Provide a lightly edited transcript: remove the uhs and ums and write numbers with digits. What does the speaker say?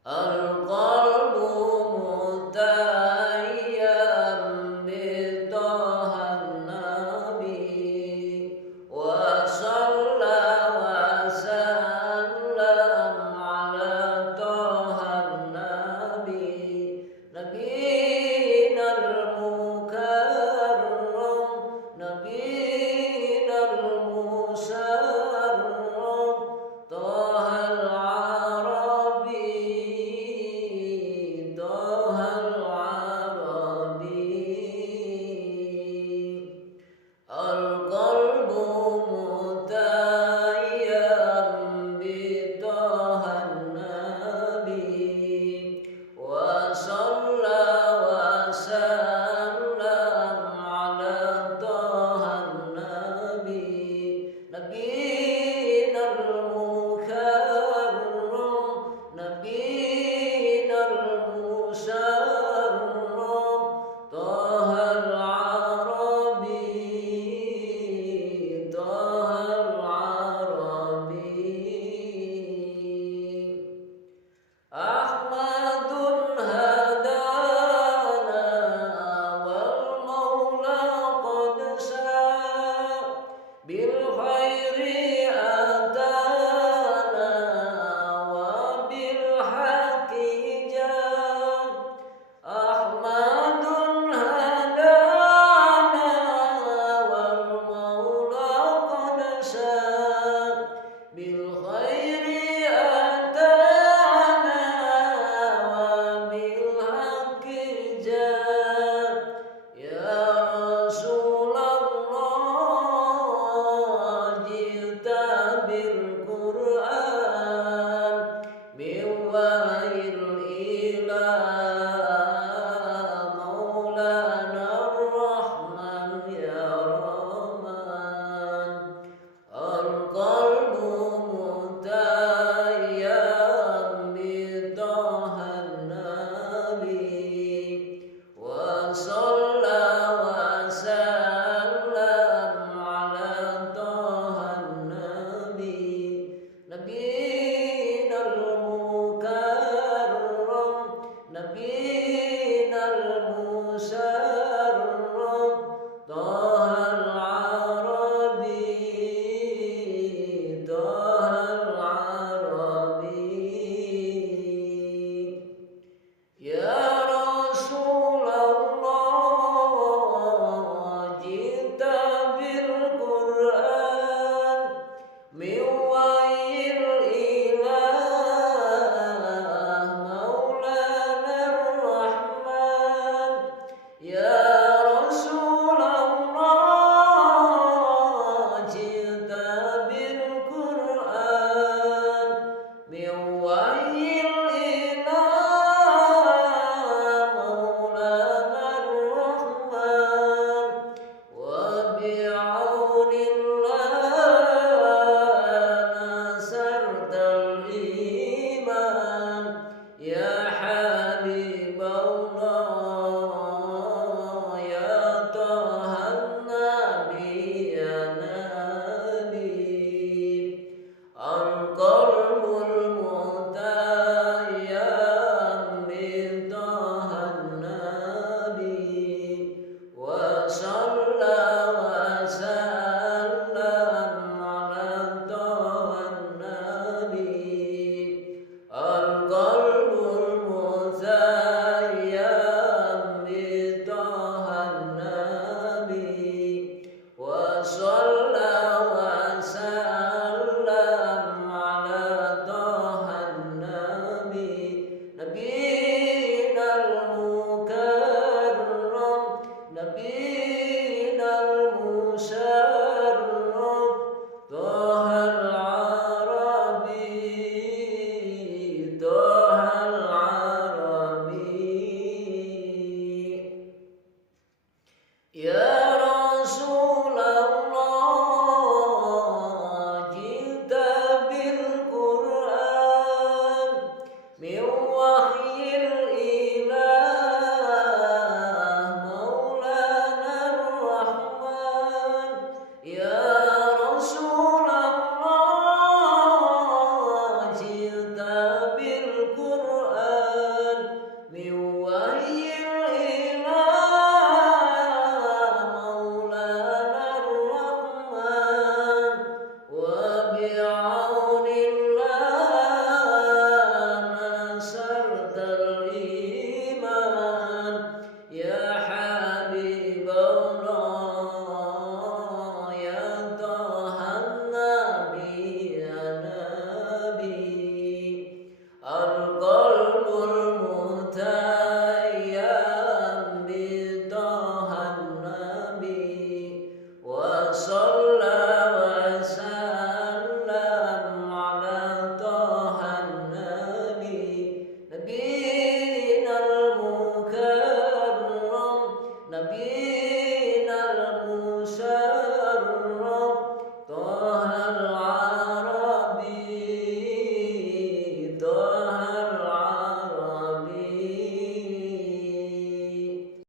Al-qalbu mutayyam bi Tahan Nabi wa salla wa sallam ala Tahan Nabi Nabiyinal Mukarram Nabiyinal Musarram Tahal Al-qalbu mutayyam bi Tahan Nabi wa salla wa sallam ala Tahan Nabi Nabiyinal Mukarram Nabiyinal Musarram Tahal Ahmadun hadana wal maula qad bil khairi atana wa bil haqqi Ahmadun hadana wal maula qad bil khairi Al-qalbu mutayyam bi Tahan Nabi wa salla wa sallam ala Tahan Nabi Nabiyinal Mukarram Nabiyinal Musarram Tahal Ya Rasulullah jita bil Quran min wahyil ilah maulana ar-Rahman Ya Rasulullah jita bil Quran min wahyil Ya Habibullah Ya Tahan Nabi Ya Nabi Al-qalbul mutayyam bi Tahan Nabi wa salla wa sallam ala Tahan Nabi Al-qalbul mutayyam bi Tahan Nabi wa salla wa sallam ala Tahan Nabi Nabiyinal Mukarram Nabiyinal Musarram Tahal Ya Rasulullah jita bil Quran min